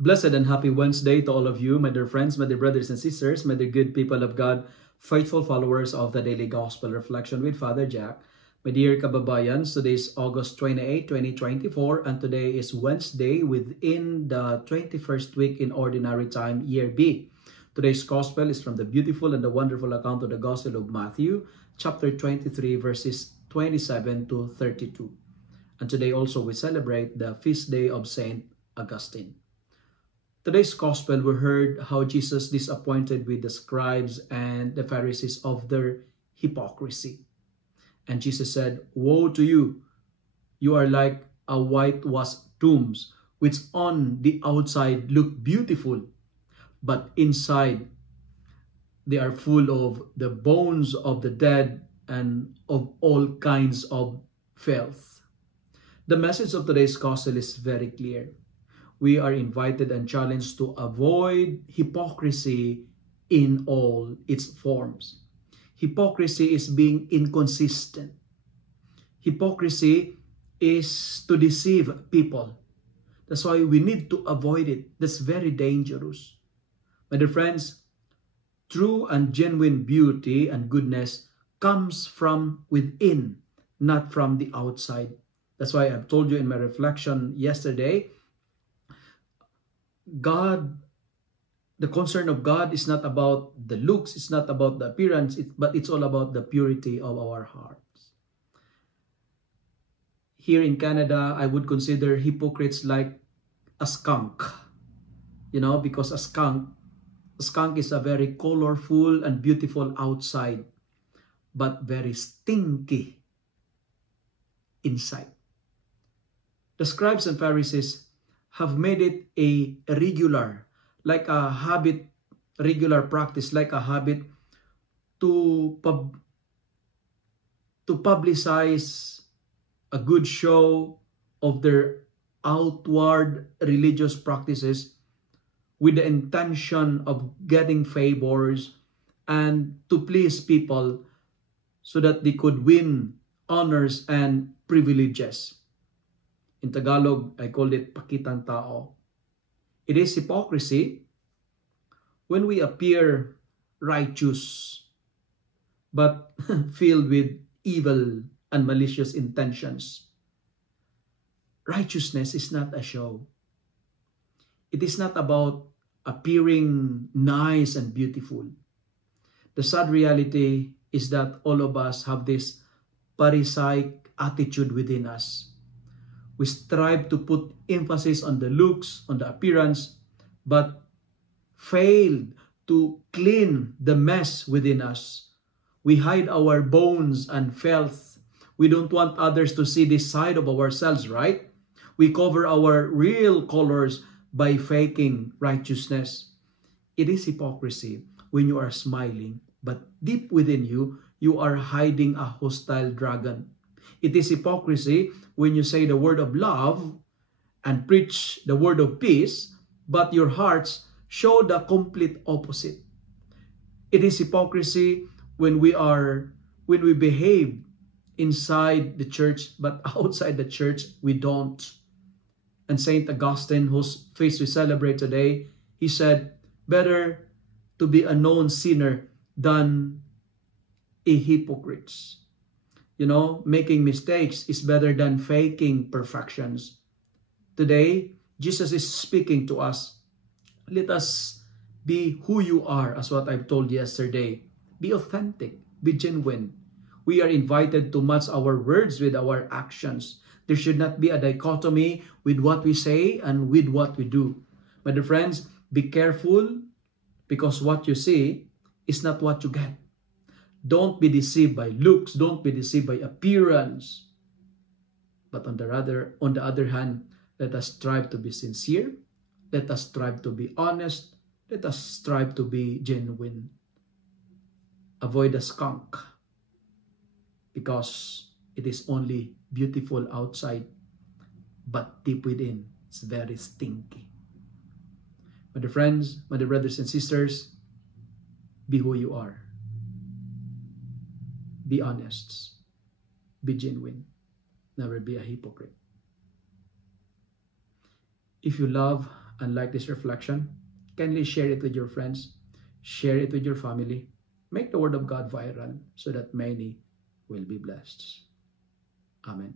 Blessed and happy Wednesday to all of you, my dear friends, my dear brothers and sisters, my dear good people of God, faithful followers of the Daily Gospel Reflection with Father Jack. My dear kababayans, today is August 28, 2024, and today is Wednesday within the 21st week in Ordinary Time, Year B. Today's Gospel is from the beautiful and the wonderful account of the Gospel of Matthew, chapter 23, verses 27 to 32. And today also we celebrate the feast day of Saint Augustine. Today's Gospel, we heard how Jesus disappointed with the scribes and the Pharisees of their hypocrisy. And Jesus said, "Woe to you! You are like a whitewashed tombs, which on the outside look beautiful, but inside they are full of the bones of the dead and of all kinds of filth." The message of today's Gospel is very clear. We are invited and challenged to avoid hypocrisy in all its forms. Hypocrisy is being inconsistent. Hypocrisy is to deceive people. That's why we need to avoid it. That's very dangerous. My dear friends, true and genuine beauty and goodness comes from within, not from the outside. That's why I've told you in my reflection yesterday, God, the concern of God is not about the looks, it's not about the appearance, but it's all about the purity of our hearts. Here in Canada, I would consider hypocrites like a skunk. Because a skunk is a very colorful and beautiful outside, but very stinky inside. The scribes and Pharisees have made it a regular, like a habit, regular practice, like a habit to publicize a good show of their outward religious practices with the intention of getting favors and to please people so that they could win honors and privileges. In Tagalog, I call it pakitang tao. It is hypocrisy when we appear righteous but filled with evil and malicious intentions. Righteousness is not a show. It is not about appearing nice and beautiful. The sad reality is that all of us have this Pharisaic attitude within us. We strive to put emphasis on the looks, on the appearance, but fail to clean the mess within us. We hide our bones and filth. We don't want others to see this side of ourselves, right? We cover our real colors by faking righteousness. It is hypocrisy when you are smiling, but deep within you, you are hiding a hostile dragon. It is hypocrisy when you say the word of love and preach the word of peace, but your hearts show the complete opposite. It is hypocrisy when we behave inside the church, but outside the church, we don't. And Saint Augustine, whose feast we celebrate today, he said, better to be a known sinner than a hypocrite. Making mistakes is better than faking perfections. Today, Jesus is speaking to us. Let us be who you are, as what I've told yesterday. Be authentic, be genuine. We are invited to match our words with our actions. There should not be a dichotomy with what we say and with what we do. My dear friends, be careful because what you see is not what you get. Don't be deceived by looks. Don't be deceived by appearance. But on the other hand, let us strive to be sincere. Let us strive to be honest. Let us strive to be genuine. Avoid the skunk because it is only beautiful outside, but deep within, it's very stinky. My dear friends, my dear brothers and sisters, be who you are. Be honest. Be genuine. Never be a hypocrite. If you love unlike this reflection, kindly share it with your friends, share it with your family. Make the Word of God viral so that many will be blessed. Amen.